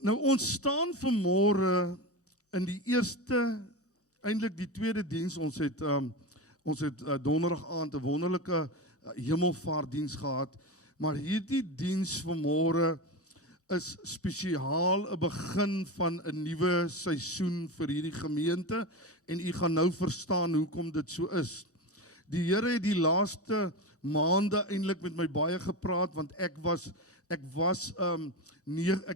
Nou ons staan vanmôre in die eerste, eintlik die tweede diens. Ons het donderdag aand 'n wonderlike hemelvaartdiens gehad, maar hierdie diens vanmôre is spesiaal 'n begin van 'n nuwe seisoen vir hierdie gemeente en u gaan nou verstaan hoekom dit so is. Die Here het die laaste maande eintlik met my baie gepraat, want ek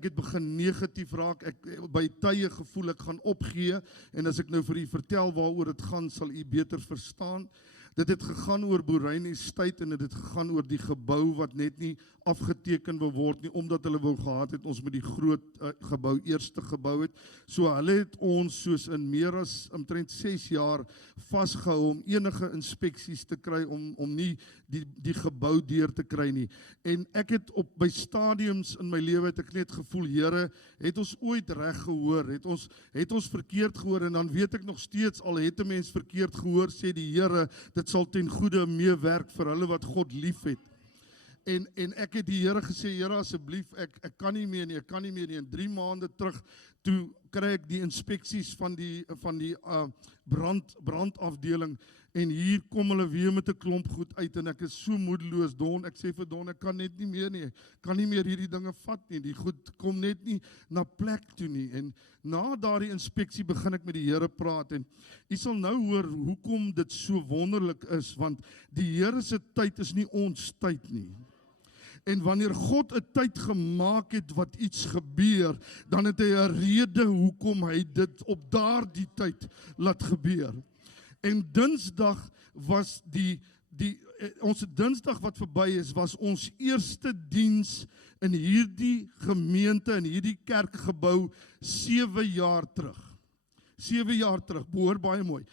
het begin negatief raak. Ek by tye gevoel ek gaan opgee, en as ek nou vir u vertel waaroor dit gaan, sal u beter verstaan. Dit het gegaan oor Boeryn Estate en dit het gegaan oor die gebou wat net nie afgeteken wil word nie, omdat hulle wou gehad het ons met die groot gebou eerste gebou het. So hulle het ons soos in meer as omtrent 6 jaar vasgehou om enige inspeksies te kry om nie die gebou deur te kry nie. En ek het by stadiums in my lewe het ek net gevoel, Here, het ons ooit reg gehoor? Het ons verkeerd gehoor? En dan weet ek nog steeds, al het 'n mens verkeerd gehoor, sê die Here, dit sal ten goeie meewerk vir hulle wat God liefhet. En ek het die Here gesê, Here, asseblief, ek kan nie meer nie. En 3 maande terug, toe kry ek die inspeksies van die brandafdeling, en hier kom hulle weer met 'n klomp goed uit, en ek is so moedeloos, Don. Ek sê vir Don, ek kan net nie meer nie. Ek kan nie meer hierdie dinge vat nie. Die goed kom net nie na plek toe nie. En na daardie inspeksie begin ek met die Here praat, en u sal nou hoor hoekom dit so wonderlik is, want die Here se tyd is nie ons tyd nie. En wanneer God 'n tyd gemaak het wat iets gebeur, dan het hy 'n rede hoekom hy dit op daardie tyd laat gebeur. En Dinsdag was ons Dinsdag wat verby is, was ons eerste diens in hierdie gemeente, in hierdie kerkgebou 7 jaar terug. 7 jaar terug, behoor baie mooi.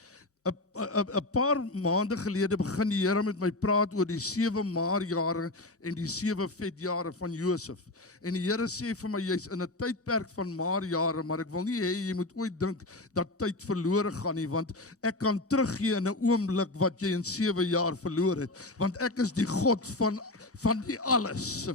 'n paar maande gelede begin die Here met my praat oor die 7 maarjare en die 7 vetjare van Josef. En die Here sê vir my, jy's in 'n tydperk van maarjare, maar ek wil nie hê jy moet ooit dink dat tyd verlore gaan nie, want ek kan teruggee in 'n oomblik wat jy in 7 jaar verloor het, want ek is die God van die alles.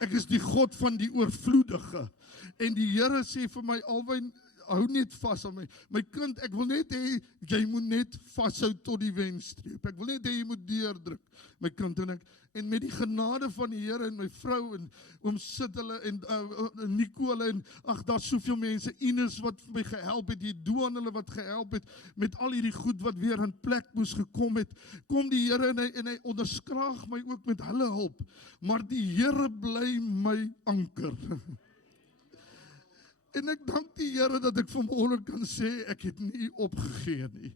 Ek is die God van die oorvloedige. En die Here sê vir my, Alwyn, hou net vas aan my kind, ek wil net hê, jy moet net vashou tot die wenstreep. Ek wil net hê, jy moet deurdruk, my kind. En met die genade van die Here en my vrou, en oom Sittele, en Nicole, en daar's soveel mense, Ines wat vir my gehelp het, die Doan hulle wat gehelp het, met al hierdie goed wat weer in plek moes gekom het, kom die Here en hy onderskraag my ook met hulle hulp. Maar die Here bly my anker. En ek dank die Here dat ek vanmôre kan sê, ek het nie opgegee nie.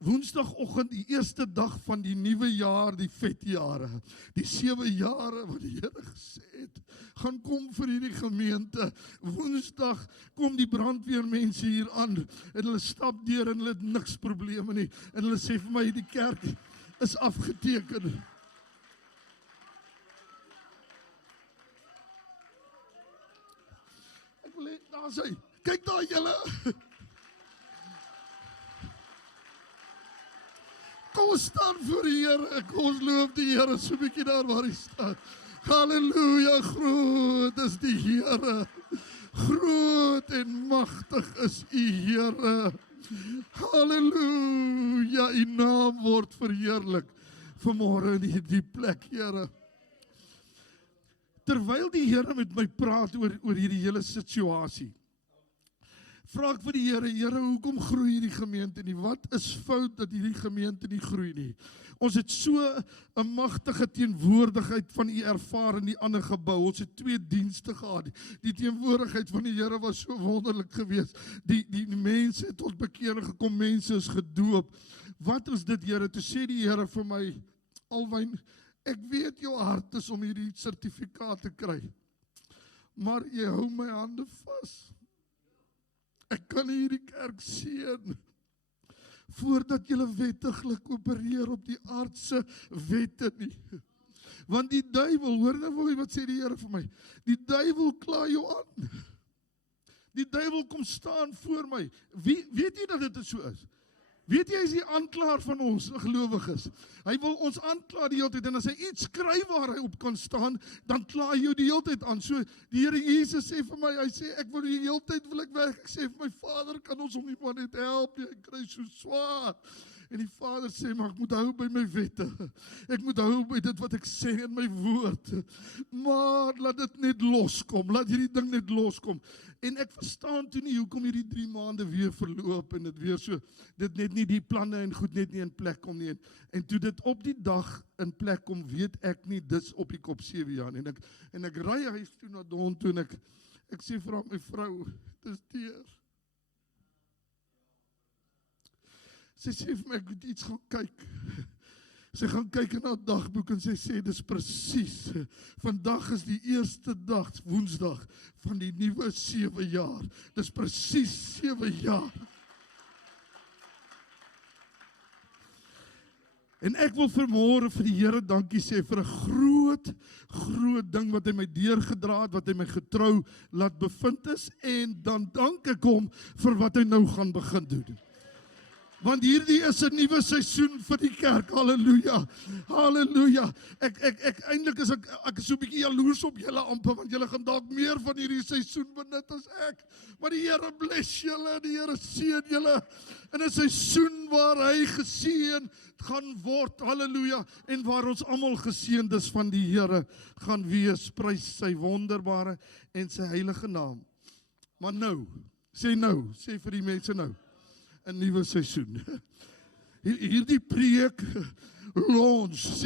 Woensdagoggend, die eerste dag van die nuwe jaar, die vetjare, die 7 jare wat die Here gesê het, gaan kom vir hierdie gemeente. Woensdag kom die brandweermense hier aan, en hulle stap deur en hulle het niks probleme nie. En hulle sê vir my, die kerk is afgeteken. Daar sê, kyk daar julle. Kom ons staan voor die Here, kom ons loof die Here so 'n bietjie daar waar hy staan. Halleluja, groot is die Here. Groot en magtig is u Here. Halleluja, u naam word verheerlik vanmôre in hierdie plek, Here. Terwyl die Here met my praat oor hierdie hele situasie, vra ek vir die Here, hoekom groei hierdie gemeente nie? Wat is fout dat hierdie gemeente nie groei nie? Ons het so 'n magtige teenwoordigheid van u ervaar in die ander gebou. Ons het 2 dienste gehad. Die teenwoordigheid van die Here was so wonderlik geweest. Die mense het tot bekering gekom, mense is gedoop. Wat is dit, Here? Toe sê die Here vir my, Alwyn, ek weet jou hart is om hierdie sertifikaat te kry, maar jy hou my hande vas. Ek kan hierdie kerk seën, voordat julle wettiglik opereer op die aardse wette nie. Want die duiwel, hoor nou wat sê die Here vir my, die duiwel kla jou aan. Die duiwel kom staan voor my. Weet jy dat dit so is? Weet jy, hy is die aanklaer van ons gelowiges. Hy wil ons aankla die hele tyd, en as hy iets skryf waar hy op kan staan, dan kla hy jou die hele tyd aan. So, die Here Jesus sê vir my, hy sê, ek wil die hele tyd wil ek werk. Ek sê vir my Vader, kan ons hom nie maar net help nie, hy kry so swaar. En die Vader sê, maar ek moet hou by my wette. Ek moet hou by dit wat ek sê in my woord. Maar laat dit net loskom, laat hierdie ding net loskom. En ek verstaan toe nie, hoekom hierdie 3 maande weer verloop, en dit weer so, dit net nie die planne en goed net nie in plek kom nie. En toe dit op die dag in plek kom, weet ek nie, dis op die kop 7 jaar. En ek ry huis toe na Don toe, en ek sê vir my vrou, dis teer. Sy sê vir my, ek moet iets gaan kyk. Sy gaan kyk in haar dagboek en sy sê, dis presies, vandag is die eerste dag, Woensdag, van die nuwe 7 jaar. Dis presies 7 jaar. En ek wil vanmôre vir die Here dankie sê vir 'n groot ding wat hy my deurgedra het, wat hy my getrou laat bevind is, en dan dank ek hom vir wat hy nou gaan begin doen. Want hierdie is 'n nuwe seisoen vir die kerk. Halleluja. Halleluja. Ek eintlik is ek is so 'n bietjie jaloers op julle amper, want julle gaan dalk meer van hierdie seisoen benut as ek. Maar die Here bless julle, die Here seën julle in 'n seisoen waar hy geseën gaan word. Halleluja. En waar ons almal geseënd is van die Here gaan wees. Prys sy wonderbare en sy heilige naam. Maar nou, sê vir die mense nou, 'n nuwe seisoen. Hierdie preek launch.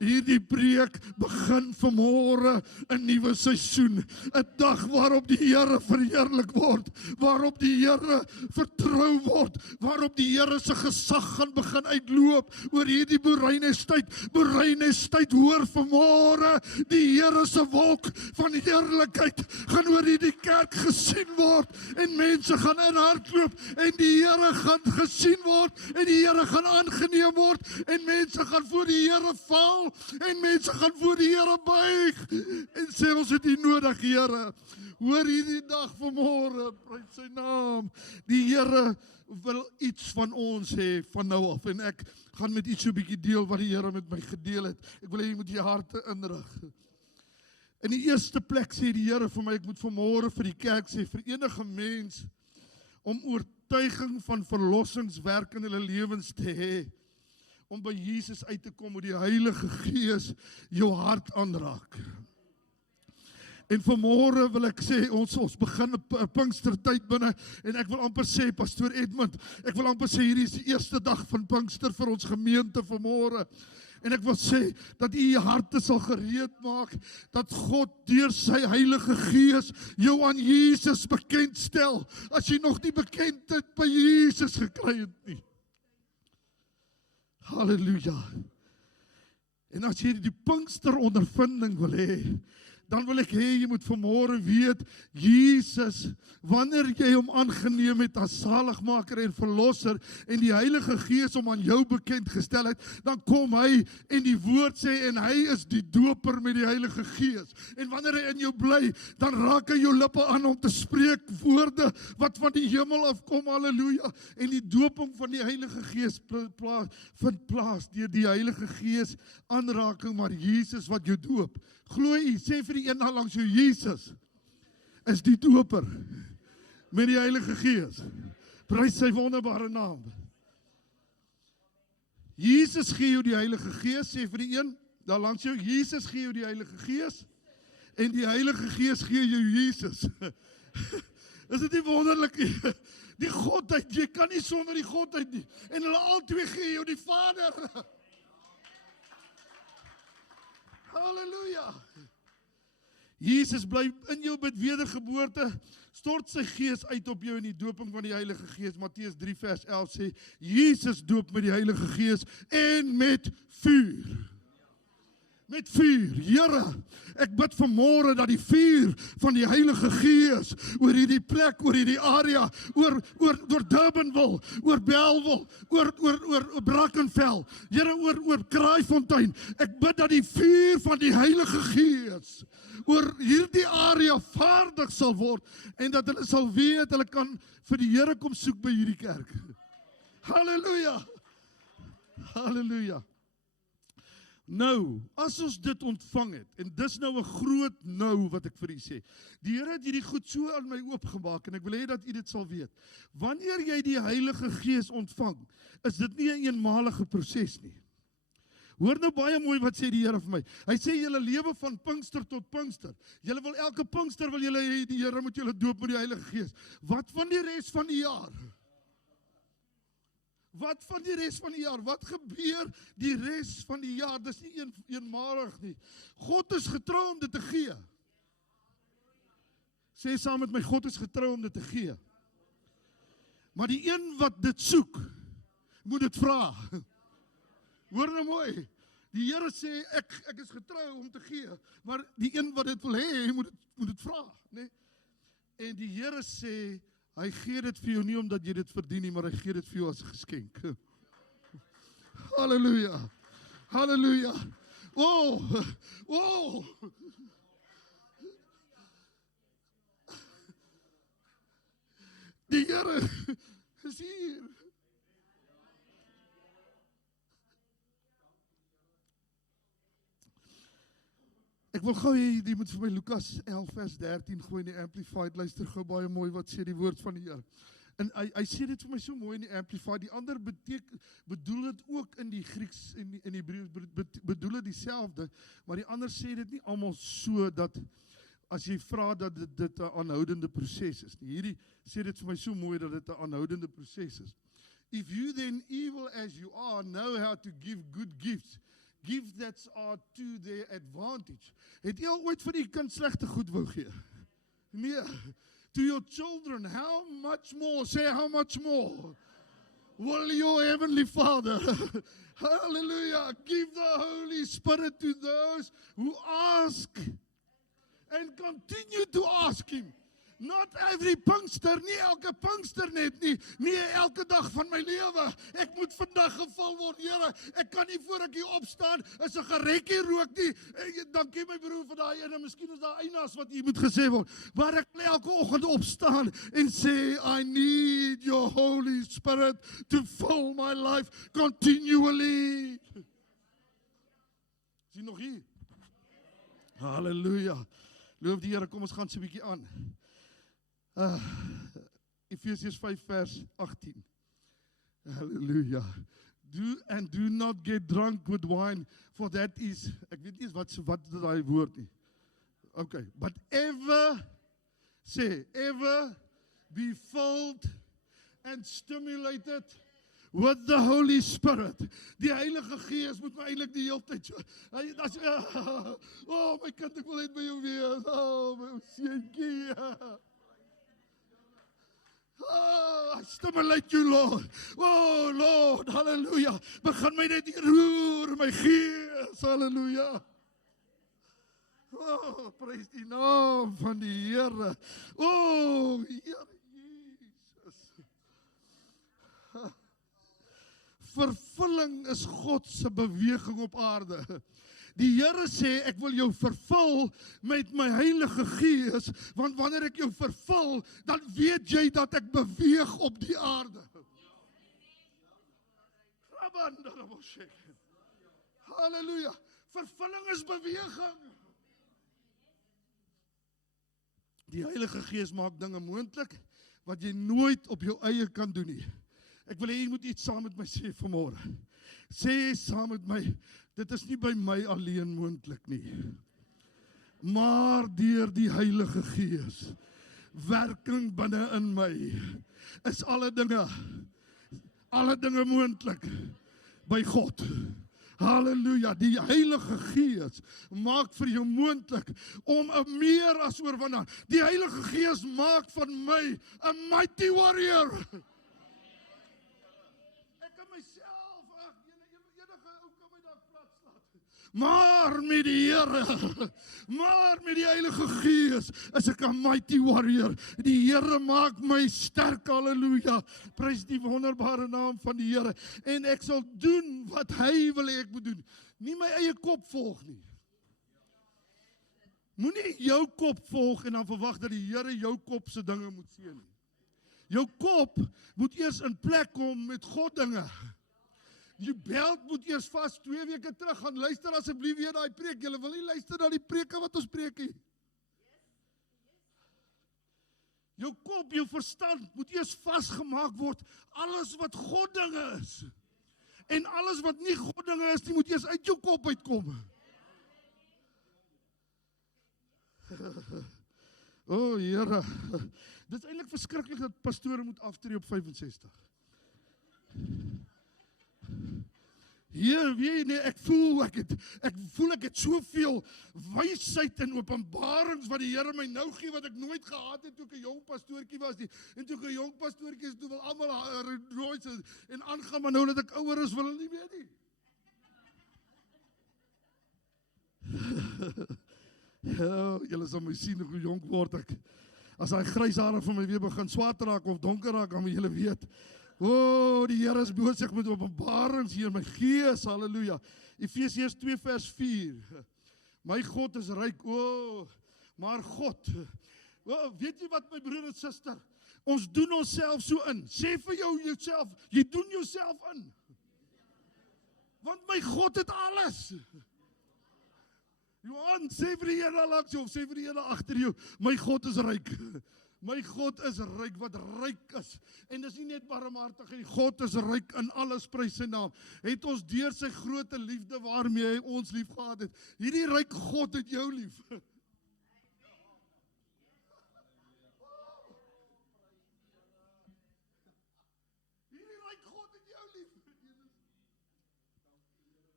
Hierdie preek begin vanmôre 'n nuwe seisoen. 'n Dag waarop die Here verheerlik word, waarop die Here vertrou word, waarop die Here se gesag gaan begin uitloop oor hierdie boereinestyd. Boereinestyd, hoor vanmôre, die Here se wolk van heerlikheid gaan oor hierdie kerk gesien word, en mense gaan inhardloop, en die Here gaan gesien word, en die Here gaan aangeneem word, en mense gaan voor die Here val, en mense gaan voor die Here buig, en sê ons het U nodig, Here. Hoor hierdie dag vanmôre, prys sy naam. Die Here wil iets van ons hê van nou af, en ek gaan met iets so 'n bietjie deel wat die Here met my gedeel het. Ek wil hê jy moet jou harte inrig. In die eerste plek sê die Here vir my, ek moet vanmôre vir die kerk sê, vir enige mens om oortuiging van verlossingswerk in hulle lewens te hê, om by Jesus uit te kom, moet die Heilige Gees jou hart aanraak. En vanmôre wil ek sê, ons begin 'n Pinkstertyd binne, en ek wil amper sê, Pastoor Edmund, ek wil amper sê, hierdie is die eerste dag van Pinkster vir ons gemeente vanmôre. En ek wil sê, dat u harte sal gereed maak, dat God deur sy Heilige Gees jou aan Jesus bekendstel, as jy nog nie bekendheid by Jesus gekry het nie. Halleluja. En as jy die Pinkster ondervinding wil hê, dan wil ek hê jy moet vanmôre weet, Jesus, wanneer jy hom aangeneem het as saligmaker en verlosser, en die Heilige Gees hom aan jou bekend gestel het, dan kom hy en die woord sê, en hy is die doper met die Heilige Gees. En wanneer hy in jou bly, dan raak hy jou lippe aan om te spreek woorde wat van die hemel afkom, halleluja. En die doping van die Heilige Gees vind plaas deur die Heilige Gees aanraking, maar Jesus wat jou doop. Glo jy, sê vir die een daar langs jou, Jesus is die doper met die Heilige Gees. Prys sy wonderbare naam. Jesus gee jou die Heilige Gees, sê vir die een daar langs jou, Jesus gee jou die Heilige Gees, en die Heilige Gees gee jou Jesus. Is dit nie wonderlik nie? Die Godheid, jy kan nie sonder die Godheid nie. En hulle albei gee jou die Vader. Halleluja. Jesus bly in jou met wedergeboorte, stort sy Gees uit op jou in die doping van die Heilige Gees. Matteus 3 vers 11 sê, Jesus doop met die Heilige Gees en met vuur. Met vuur, Here, ek bid vanmôre dat die vuur van die Heilige Gees oor hierdie plek, oor hierdie area, oor Durbanville, oor Bellville, oor Brackenfell, Here, oor Kraaifontein, ek bid dat die vuur van die Heilige Gees oor hierdie area vaardig sal word, en dat hulle sal weet, hulle kan vir die Here kom soek by hierdie kerk. Halleluja. Halleluja. Nou, as ons dit ontvang het, en dis nou 'n groot nou wat ek vir u sê. Die Here het hierdie goed so aan my oopgemaak en ek wil hê dat u dit sal weet. Wanneer jy die Heilige Gees ontvang, is dit nie 'n eenmalige proses nie. Hoor nou baie mooi wat sê die Here vir my. Hy sê julle lewe van Pinkster tot Pinkster. Julle wil elke Pinkster wil julle hê die Here moet julle doop met die Heilige Gees. Wat van die res van die jaar? Wat van die res van die jaar? Wat gebeur die res van die jaar? Dis nie eenmalig nie. God is getrou om dit te gee. Sê saam met my, God is getrou om dit te gee. Maar die een wat dit soek, moet dit vra. Hoor nou mooi. Die Here sê, ek is getrou om te gee, maar die een wat dit wil hê, moet dit vra, né? En die Here sê, hy gee dit vir jou nie omdat jy dit verdien nie, maar hy gee dit vir jou as 'n geskenk. Halleluja. Halleluja. Oh. Die Here is hier. Ek wil gou hê jy moet vir my Lukas 11 vers 13 gooi in die Amplified. Luister gou baie mooi wat sê die woord van die Here. En hy sê dit vir my so mooi in die Amplified. Die ander bedoel dit ook in die Grieks en in Hebreëus bedoel dit dieselfde, maar die ander sê dit nie almal so dat as jy vra dat dit 'n aanhoudende proses is nie. Hierdie sê dit vir my so mooi dat dit 'n aanhoudende proses is. If you then evil as you are know how to give good gifts, gifts that are to their advantage. Het jy al ooit vir die kind slegte goed wou gee? Nee. To your children, how much more? Say how much more? Will your heavenly Father, hallelujah, give the Holy Spirit to those who ask and continue to ask Him. Not every Pinkster, nie elke Pinkster net nie, nie elke dag van my lewe. Ek moet vandag gevul word, Here. Ek kan nie voor ek hier opstaan, is 'n gerekkie rook nie. Dankie my broer vir daai ene, miskien is daar eienaars wat hier moet gesê word. Maar ek wil elke oggend opstaan en sê, I need your Holy Spirit to fill my life continually. Is jy nog hier? Halleluja. Loof die Here, kom ons gaan so 'n bietjie aan. Efesiërs 5 vers 18. Hallelujah. Do not get drunk with wine, for that is, ek weet nie wat daai woord nie. Okay, but ever be filled and stimulated with the Holy Spirit. Die Heilige Gees moet my eintlik die hele tyd so. Oh my kind, ek wil net by jou wees. Oh my seentjie. Oh, I stimulate you, Lord. Oh, Lord, hallelujah. Begin my net hier roer, my gees, hallelujah. Oh, prys die naam van die Here. Oh, Here Jesus. Vervulling is God se beweging op aarde. Die Here sê, ek wil jou vervul met my Heilige Gees, want wanneer ek jou vervul, dan weet jy dat ek beweeg op die aarde. Halleluja. Vervulling is beweging. Die Heilige Gees maak dinge moontlik wat jy nooit op jou eie kan doen nie. Ek wil hê jy moet iets saam met my sê vanmôre. Sê saam met my, dit is nie by my alleen moontlik nie. Maar deur die Heilige Gees, werking binne in my, is alle dinge moontlik by God. Halleluja, die Heilige Gees maak vir jou moontlik om 'n meer as oorwinnaar. Die Heilige Gees maak van my 'n mighty warrior. Ek kan myself, enige ou kan my daar plat slaat. Maar met die Here, maar met die Heilige Gees is ek 'n mighty warrior. Die Here maak my sterk, halleluja. Prys die wonderbare naam van die Here. En ek sal doen wat hy wil hê ek moet doen. Nie my eie kop volg nie. Moenie jou kop volg en dan verwag dat die Here jou kop se dinge moet sien nie. Jou kop moet eers in plek kom met God dinge. Die belt moet eers vas 2 weke terug gaan luister asseblief weer daai preek. Julle wil nie luister na die preke wat ons preek nie. Jou kop, jou verstand moet eers vasgemaak word. Alles wat God dinge is. En alles wat nie God dinge is, die moet eers uit jou kop uitkom. O, Here. Dit is eintlik verskriklik dat pastore moet aftree op 65. Hier, weet nie, ek voel ek het soveel wysheid en openbarings wat die Here my nou gee wat ek nooit gehad het toe ek 'n jong pastoortjie was nie. En toe ek 'n jong pastoortjie is, toe wil almal rooi en aangaan, maar nou dat ek ouer is, wil hulle nie meer nie. Ja, julle sal my sien hoe jonk word ek. As daai grys hare van my weer begin swart raak of donker raak, dan moet julle weet. O, die Here is besig met openbarings hier in my gees. Halleluja. Efesiërs 2 vers 4. My God is ryk. O, maar God. O, weet jy wat my broer en suster? Ons doen onsself so in. Sê vir jouself, jy doen jouself in. Want my God het alles. Johan, sê vir die Here langs jou, sê vir die Here agter jou, my God is ryk. My God is ryk, wat ryk is. En dis nie net barmhartigheid, God is ryk in alles, prys sy naam. Het ons deur sy groote liefde waarmee hy ons lief gehad het. Hierdie ryk God het jou lief. Hierdie ryk God het jou lief.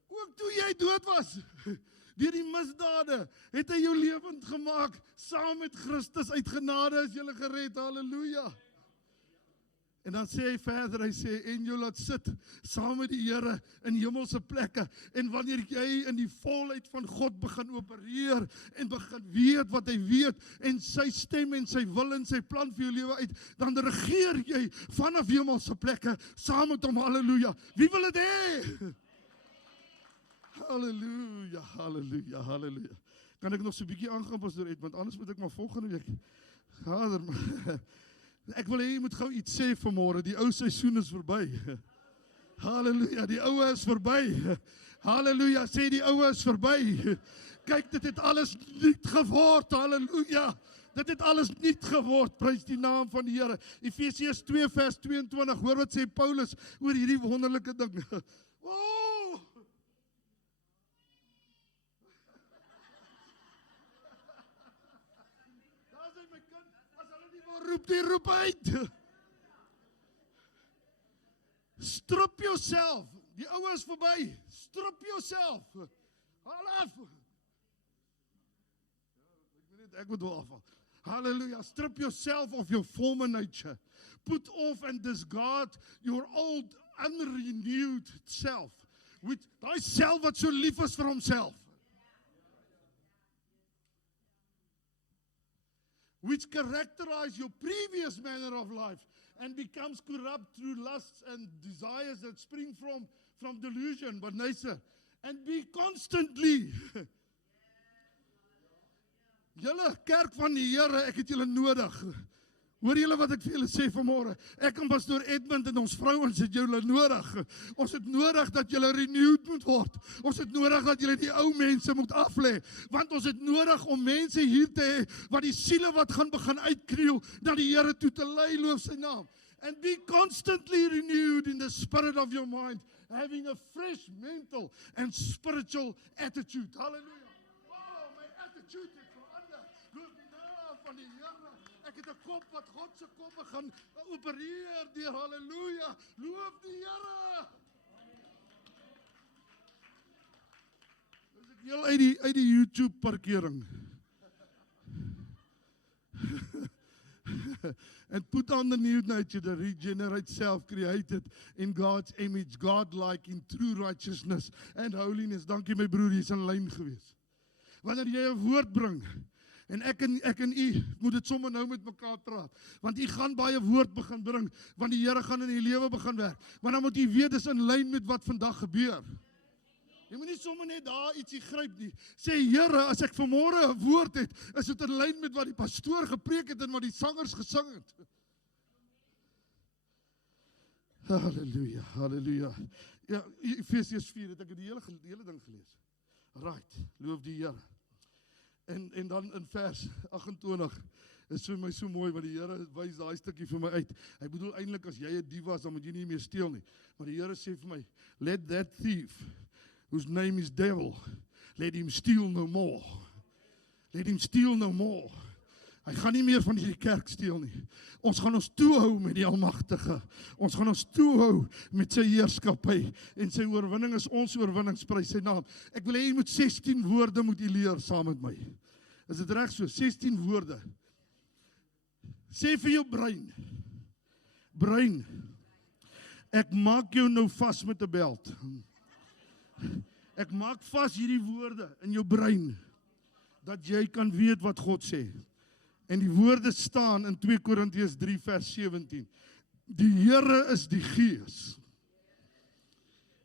Ook toe jy dood was. Deur die misdade het hy jou lewend gemaak. Saam met Christus uit genade is jy gered. Halleluja. En dan sê hy verder, hy sê, en jy laat sit saam met die Here in hemelse plekke. En wanneer jy in die volheid van God begin opereer en begin weet wat hy weet en sy stem en sy wil en sy plan vir jou lewe uit, dan regeer jy vanaf hemelse plekke saam met hom. Halleluja. Wie wil dit hê? Halleluja, halleluja, halleluja. Kan ek nog so 'n bietjie aangaan, Pastor Ed, want anders moet ek maar volgende week. Vader, ek wil hê jy moet gou iets sê vanmôre. Die ou seisoen is verby. Halleluja, die ou is verby. Halleluja, sê die ou is verby. Kyk, dit het alles nuut geword. Halleluja. Dit het alles nuut geword. Prys die naam van die Here. Efesiërs 2 vers 22. Hoor wat sê Paulus oor hierdie wonderlike ding. Oh! Roep die roep uit. Strip yourself. Die ou is verby. Strip yourself. Haal af. Ek moet wel afval. Hallelujah. Strip yourself of your former nature. Put off and discard your old unrenewed self. With daai self wat so lief is vir homself. Which characterize your previous manner of life and becomes corrupt through lusts and desires that spring from delusion, but nicer. And be constantly. Julle kerk van die Here, ek het julle nodig. Hoor julle wat ek vir julle sê vanmôre? Ek en Pastor Edmund en ons vrouens het julle nodig. Ons het nodig dat julle renewed moet word. Ons het nodig dat julle die ou mense moet aflê. Want ons het nodig om mense hier te hê wat die siele wat gaan begin uitkreeu na die Here toe te lei, loof sy naam. And be constantly renewed in the spirit of your mind, having a fresh mental and spiritual attitude. Hallelujah. Oh, my attitude het verander. Loof die naam van die Here. Ek het 'n kop wat God se kop begin opereer deur. Halleluja. Loof die Here. Dis ek heel uit die YouTube parkering. And put on the new nature, the regenerate self created in God's image, God-like in true righteousness and holiness. Dankie my broer, jy's in lyn gewees. Wanneer jy 'n woord bring, en ek en u moet dit sommer nou met mekaar praat. Want u gaan baie woord begin bring, want die Here gaan in u lewe begin werk. Want dan moet u weet dis in lyn met wat vandag gebeur. Jy moet nie sommer net daar ietsie gryp nie. Sê Here, as ek vanmôre 'n woord het, is dit in lyn met wat die pastoor gepreek het en wat die sangers gesing het. Halleluja, halleluja. Ja, Efesiërs 4 het ek die hele ding gelees. Right, loof die Here. En dan in vers 28 is vir my so mooi, want die Here wys daai stukkie vir my uit. Hy bedoel eintlik as jy 'n dief was, dan moet jy nie meer steel nie. Maar die Here sê vir my, let that thief, whose name is devil, let him steal no more. Let him steal no more. Hy gaan nie meer van hierdie kerk steel nie. Ons gaan ons toehou met die Almagtige. Ons gaan ons toehou met sy heerskappy. En sy oorwinning is ons oorwinning, prys sy naam. Ek wil hê jy moet 16 woorde moet jy leer saam met my. Is dit reg so? 16 woorde. Sê vir jou brein. Brein. Ek maak jou nou vas met 'n beld. Ek maak vas hierdie woorde in jou brein, dat jy kan weet wat God sê. En die woorde staan in 2 Korintiërs 3 vers 17. Die Here is die Gees.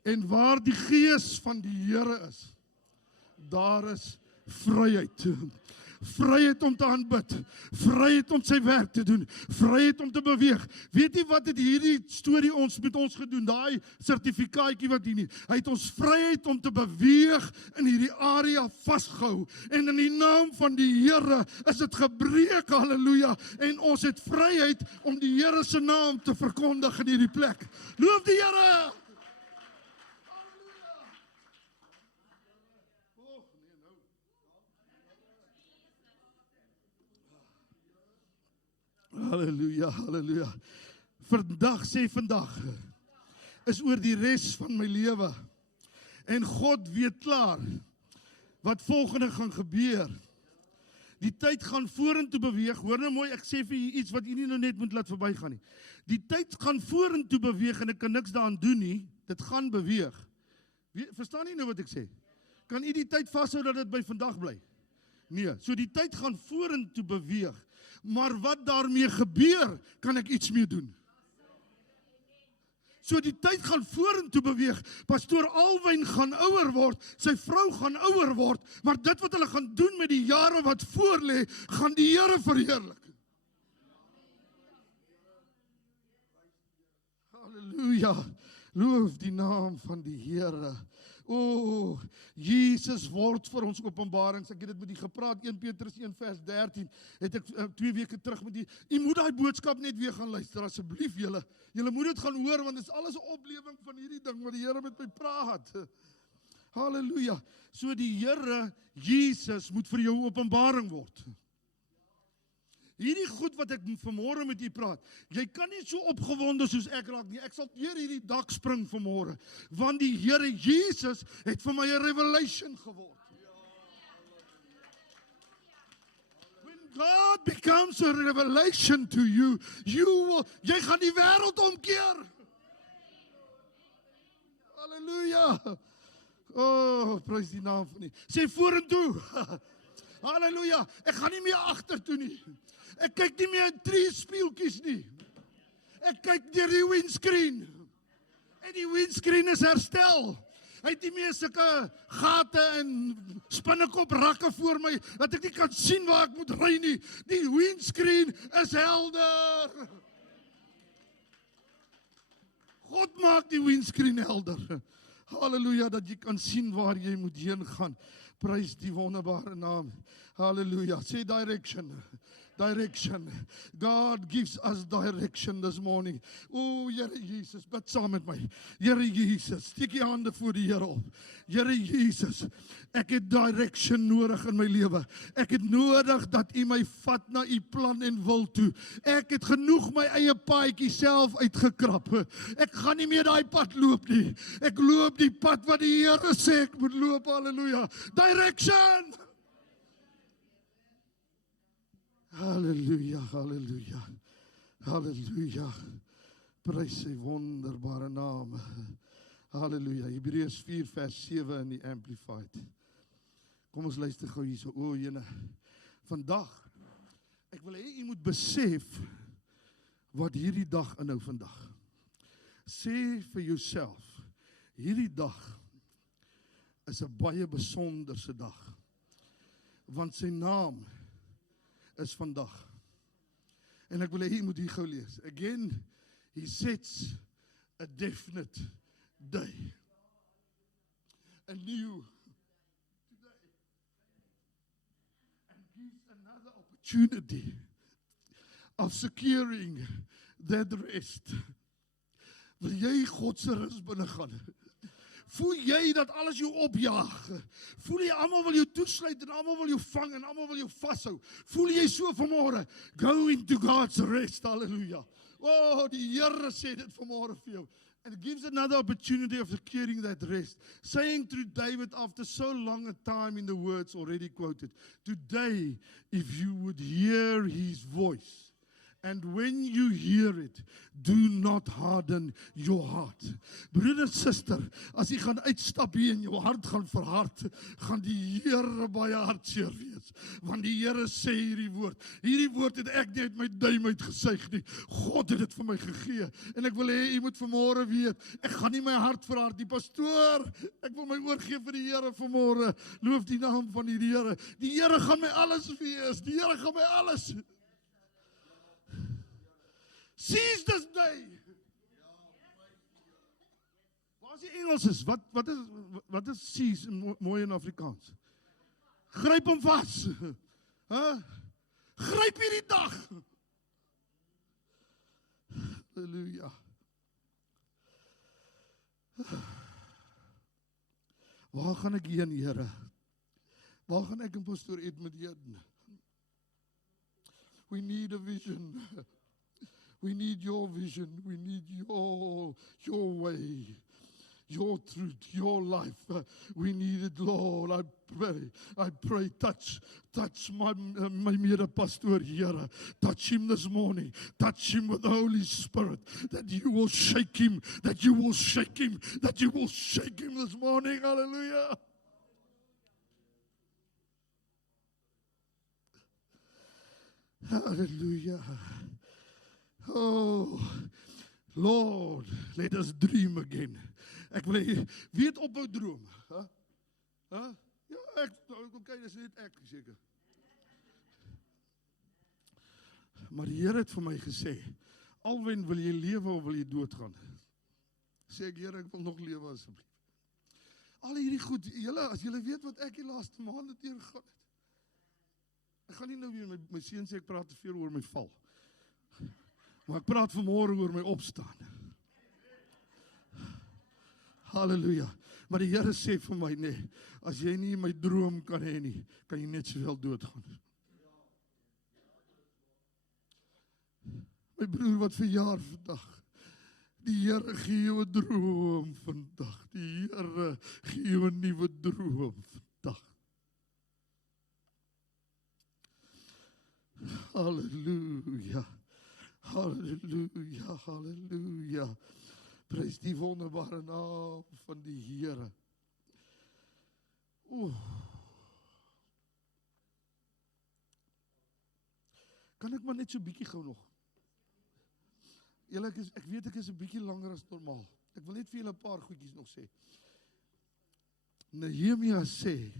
En waar die Gees van die Here is, daar is vryheid. Vryheid om te aanbid, vryheid om sy werk te doen, vryheid om te beweeg. Weet jy wat het hierdie storie met ons gedoen? Daai sertifikaatjie wat hier nie. Hy het ons vryheid om te beweeg in hierdie area vasgehou. En in die naam van die Here is dit gebreek, halleluja. En ons het vryheid om die Here se naam te verkondig in hierdie plek. Loof die Here! Halleluja, halleluja. Vandag is oor die res van my lewe. En God weet klaar wat volgende gaan gebeur. Die tyd gaan vorentoe beweeg. Hoor nou mooi, ek sê vir julle iets wat jy nie nou net moet laat verbygaan nie. Die tyd gaan vorentoe beweeg en ek kan niks daaraan doen nie. Dit gaan beweeg. Verstaan jy nou wat ek sê? Kan jy die tyd vashou dat dit by vandag bly? Nee, so die tyd gaan vorentoe beweeg. Maar wat daarmee gebeur, kan ek iets mee doen. So die tyd gaan vorentoe beweeg. Pastoor Alwyn gaan ouer word, sy vrou gaan ouer word, maar dit wat hulle gaan doen met die jare wat voor lê, gaan die Here verheerlik. Halleluja. Loof die naam van die Here. O, Jesus word vir ons openbarings. Ek het dit met die gepraat, 1 Petrus 1 vers 13, het ek 2 weke terug met die, jy moet daai boodskap net weer gaan luister, asseblief julle moet dit gaan hoor, want dit is alles 'n oplewing van hierdie ding, wat die Here met my praat. Halleluja. So die Here, Jesus, moet vir jou openbaring word. Hierdie goed wat ek vanmôre met u praat, jy kan nie so opgewonde soos ek raak nie. Ek sal deur hierdie dak spring vanmôre, want die Here Jesus het vir my 'n revelation geword. When God becomes a revelation to you, jy gaan die wêreld omkeer. Halleluja. Oh, prys die naam van U. Sê vorentoe. Halleluja. Ek gaan nie meer agtertoe nie. Ek kyk nie meer in 3 spieeltjies nie. Ek kyk deur die windscreen. En die windscreen is herstel. Hy het nie meer sulke gate en spinnekop rakke voor my, dat ek nie kan sien waar ek moet ry nie. Die windscreen is helder. God maak die windscreen helder. Halleluja, dat jy kan sien waar jy moet heen gaan. Prys die wonderbare naam. Halleluja. Say direction. Direction. God gives us direction this morning. O, Here Jesus, bid saam met my. Here Jesus, steek die hande voor die Here op. Here Jesus, ek het direction nodig in my lewe. Ek het nodig dat U my vat na U plan en wil toe. Ek het genoeg my eie paadjie self uitgekrap. Ek gaan nie meer daai pad loop nie. Ek loop die pad wat die Here sê ek moet loop. Halleluja. Direction. Halleluja, halleluja, halleluja. Prys sy wonderbare naam. Halleluja. Hebreërs 4 vers 7 in die Amplified. Kom ons luister gou hierso. O, Jene. Vandag, ek wil hê u moet besef wat hierdie dag inhou vandag. Sê vir jouself, hierdie dag is 'n baie besonderse dag. Want sy naam is vandag. En ek wil hê jy moet hier gou lees. Again, he sets a definite day. A new today. And gives another opportunity of securing that rest. Wil jy God se rus binne gaan? Voel jy dat alles jou opjaag? Voel jy almal wil jou toesluit en almal wil jou vang en almal wil jou vashou? Voel jy so vanmôre? Go into God's rest. Hallelujah. Oh, die Here sê dit vanmôre vir jou. And it gives another opportunity of securing that rest. Saying through David after so long a time in the words already quoted, today, if you would hear his voice, and when you hear it, do not harden your heart. Broeder en suster, as jy gaan uitstap hier en jou hart gaan verhard, gaan die Here baie hartseer wees. Want die Here sê hierdie woord. Hierdie woord het ek nie uit my duim uitgesuig nie. God het dit vir my gegee. En ek wil hê jy moet vanmôre weet, ek gaan nie my hart verhard nie, pastoor. Ek wil my oorgee vir die Here vanmôre. Loof die naam van die Here. Die Here gaan my alles wees. Die Here gaan my alles. Seize this day. Waar is die Engels is? Wat is seize mooi in Afrikaans? Gryp hom vas. Gryp hierdie dag. Halleluja. Waar gaan ek heen, Here? Waar gaan ek en pastoor Edmund heen? We need a vision. We need your vision. We need your way, your truth, your life. We need it, Lord. I pray, touch my mede-pastoor, Here. Touch him this morning. Touch him with the Holy Spirit. That you will shake him. That you will shake him. That you will shake him this morning. Hallelujah. Hallelujah. Oh, Lord, let us dream again. Ek wil hê, wie het ophou droom? Ja, okay, dis net ek seker. Maar die Here het vir my gesê, alwen wil jy lewe of wil jy doodgaan? Sê ek, Here, ek wil nog lewe asseblief. Al hierdie goed, as julle weet wat ek die laaste maande deurgegaan het. Ek gaan nie nou weer my seun sê ek praat te veel oor my val. Maar ek praat vanmôre oor my opstaan. Halleluja. Maar die Here sê vir my, nee, as jy nie my droom kan hê nie, kan jy net sowel doodgaan. My broer wat verjaar vandag. Die Here gee jou 'n droom vandag. Die Here gee jou 'n nuwe droom vandag. Halleluja. Halleluja, halleluja. Prys die wonderbare naam van die Here. Kan ek maar net so bietjie gou nog? Julle ek weet ek is 'n bietjie langer as normaal. Ek wil net vir julle 'n paar goedjies nog sê. Nehemia sê,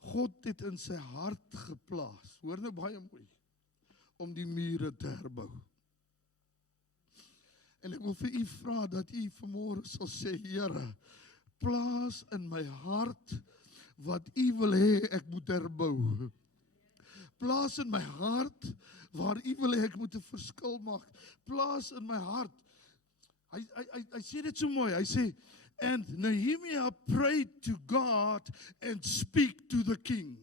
God het in sy hart geplaas. Hoor nou baie mooi. Om die mure te herbou. En ek wil vir u vra dat u vanmôre sal sê, Here, plaas in my hart wat u wil hê ek moet herbou. Plaas in my hart waar u wil hê ek moet 'n verskil maak. Plaas in my hart. Hy sê dit so mooi. Hy sê, and Nehemia prayed to God and speak to the king.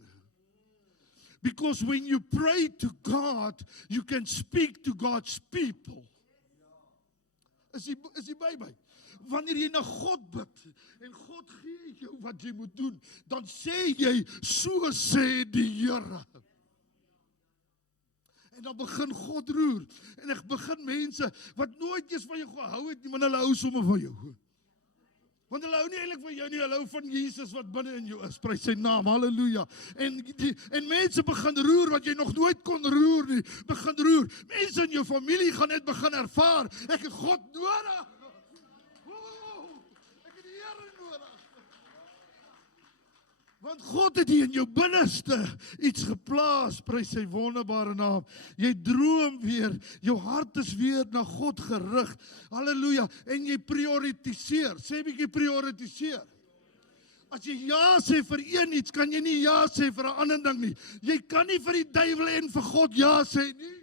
Because when you pray to God, you can speak to God's people. Is jy by my? Wanneer jy na God bid, en God gee jou wat jy moet doen, dan sê jy, so sê die Here. En dan begin God roer, en ek begin mense, wat nooit eens van jou gehou het nie, maar hulle hou sommer van jou. Want hulle hou nie eintlik van jou nie, hulle hou van Jesus wat binne in jou is. Prys sy naam, halleluja. En mense begin roer wat jy nog nooit kon roer nie. Begin roer. Mense in jou familie gaan net begin ervaar, ek het God nodig. Ek het die Here nodig. Want God het hier in jou binneste iets geplaas, prys sy wonderbare naam. Jy droom weer, jou hart is weer na God gerig. Halleluja, en jy prioritiseer. Sê 'n bietjie prioritiseer. As jy ja sê vir een iets, kan jy nie ja sê vir 'n ander ding nie. Jy kan nie vir die duiwel en vir God ja sê nie.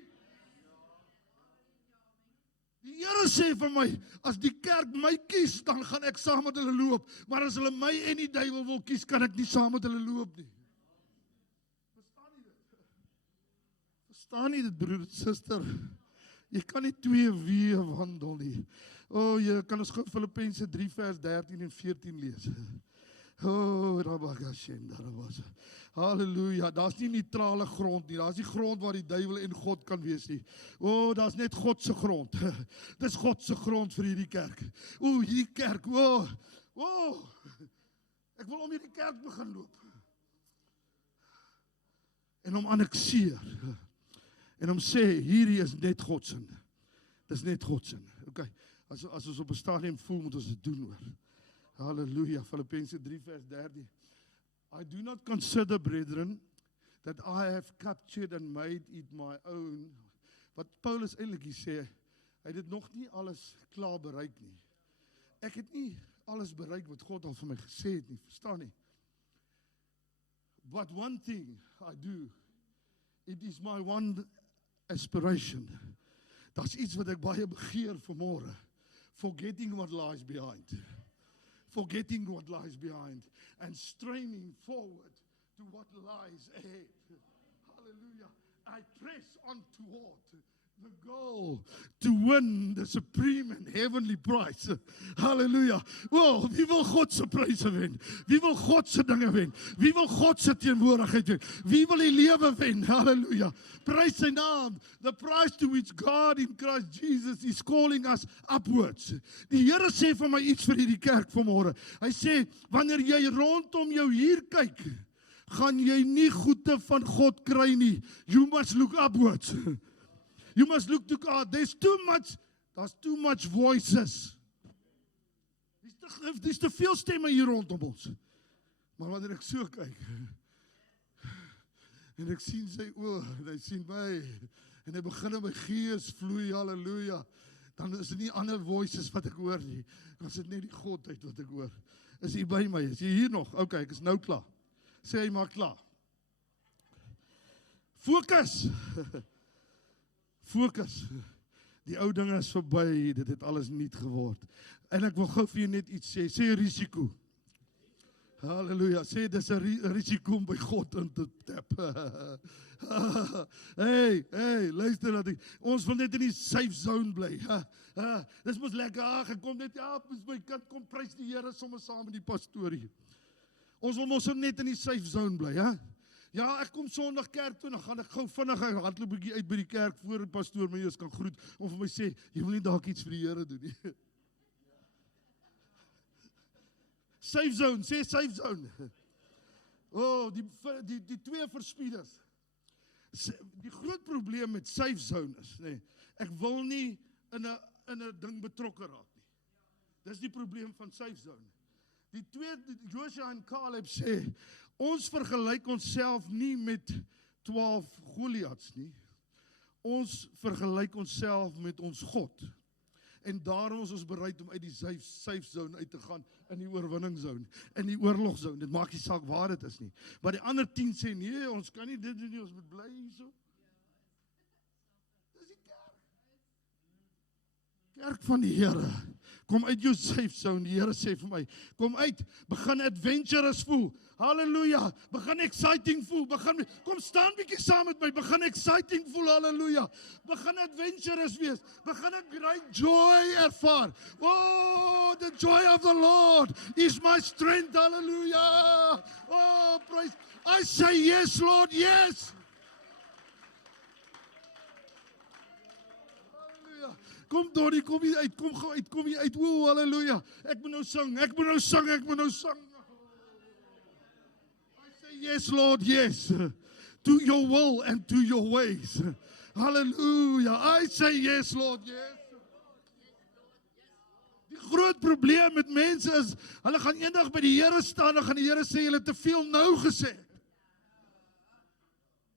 Die Here sê vir my, as die kerk my kies, dan gaan ek saam met hulle loop. Maar as hulle my en die duiwel wil kies, kan ek nie saam met hulle loop nie. Verstaan jy dit? Verstaan jy dit, broer en suster? Jy kan nie twee weë wandel nie. Jy kan ons gou Filippense 3 vers 13 en 14 lees. Halleluja, daar's nie neutrale grond nie, daar's nie grond waar die duiwel en God kan wees nie. Daar's net God se grond. Dis God se grond vir hierdie kerk. Hierdie kerk, ek wil om hierdie kerk begin loop. En hom annekseer. En hom sê, hierdie is net God se. Dis net God se. Okay, as ons op 'n stadium voel, moet ons dit doen hoor. Hallelujah, Filippense 3 vers 13. I do not consider, brethren, that I have captured and made it my own. Wat Paulus eintlik hier sê, hy het dit nog nie alles klaar bereik nie. Ek het nie alles bereik wat God al vir my gesê het nie, verstaan nie? But one thing I do, it is my one aspiration. Daar's iets wat ek baie begeer vanmôre. Forgetting what lies behind. Forgetting what lies behind and straining forward to what lies ahead. Hallelujah. I press on toward the goal to win the supreme and heavenly prize. Hallelujah. Wie wil God se pryse wen? Wie wil God se dinge wen? Wie wil God se teenwoordigheid wen? Wie wil die lewe wen? Hallelujah. Prys sy naam. The price to which God in Christ Jesus is calling us upwards. Die Here sê vir my iets vir hierdie kerk vanmôre. Hy sê, wanneer jy rondom jou hier kyk, gaan jy nie goeie van God kry nie. You must look upwards. You must look to God. There's too much voices. Dis te veel stemme hier rondom ons. Maar wanneer ek so kyk, en ek sien sy oë, en hy sien my, en hy begin in my gees vloei, halleluja, dan is dit nie ander voices wat ek hoor nie. Dan is dit net die Godheid wat ek hoor. Is jy by my? Is jy hier nog? Okay, ek is nou klaar. Sê hy maar klaar. Fokus. Fokus. Die ou dinge is verby, dit het alles nuut geword. En ek wil gou vir jou net iets sê. Sê risiko. Halleluja. Sê dis 'n risiko om by God in te tap. Hey, luister dat ons wil net in die safe zone bly. Dis mos lekker. Ek kom net my kind kom prys die Here sommer saam met die pastorie. Ons wil mos net in die safe zone bly, hè? Ja, ek kom Sondag kerk toe, dan gaan ek gou vinnig hardloop 'n bietjie uit by die kerk voor die pastoor my eers kan groet of vir my sê, jy wil nie dalk iets vir die Here doen nie. Safe zone, sê safe zone. Die twee verspieders. Die groot probleem met safe zone is, nee, ek wil nie in 'n ding betrokke raak nie. Dis die probleem van safe zone. Die twee, Joshua en Caleb sê, ons vergelyk onsself nie met 12 Goliats nie. Ons vergelyk onsself met ons God. En daarom is ons bereid om uit die safe zone uit te gaan in die oorwinningszone, in die oorlogzone. Dit maak nie saak waar dit is nie. Maar die ander 10 sê, nee, ons kan nie dit doen nie, ons moet bly hierso. Dis die kerk. Kerk van die Here. Kom uit jou safe zone, die Here sê vir my, kom uit, begin adventurous voel, halleluja, begin exciting voel, kom staan bietjie saam met my, begin exciting voel, halleluja, begin adventurous wees, begin 'n great joy ervaar, the joy of the Lord is my strength, halleluja, praise, I say yes Lord, yes. Kom Donnie, kom hier uit, kom hier uit, halleluja, ek moet nou sing. I say yes Lord, yes, to your will and to your ways, hallelujah, I say yes Lord, yes. Die groot probleem met mense is, hulle gaan eendag by die Here staan en gaan die Here sê, julle het te veel nou gesê.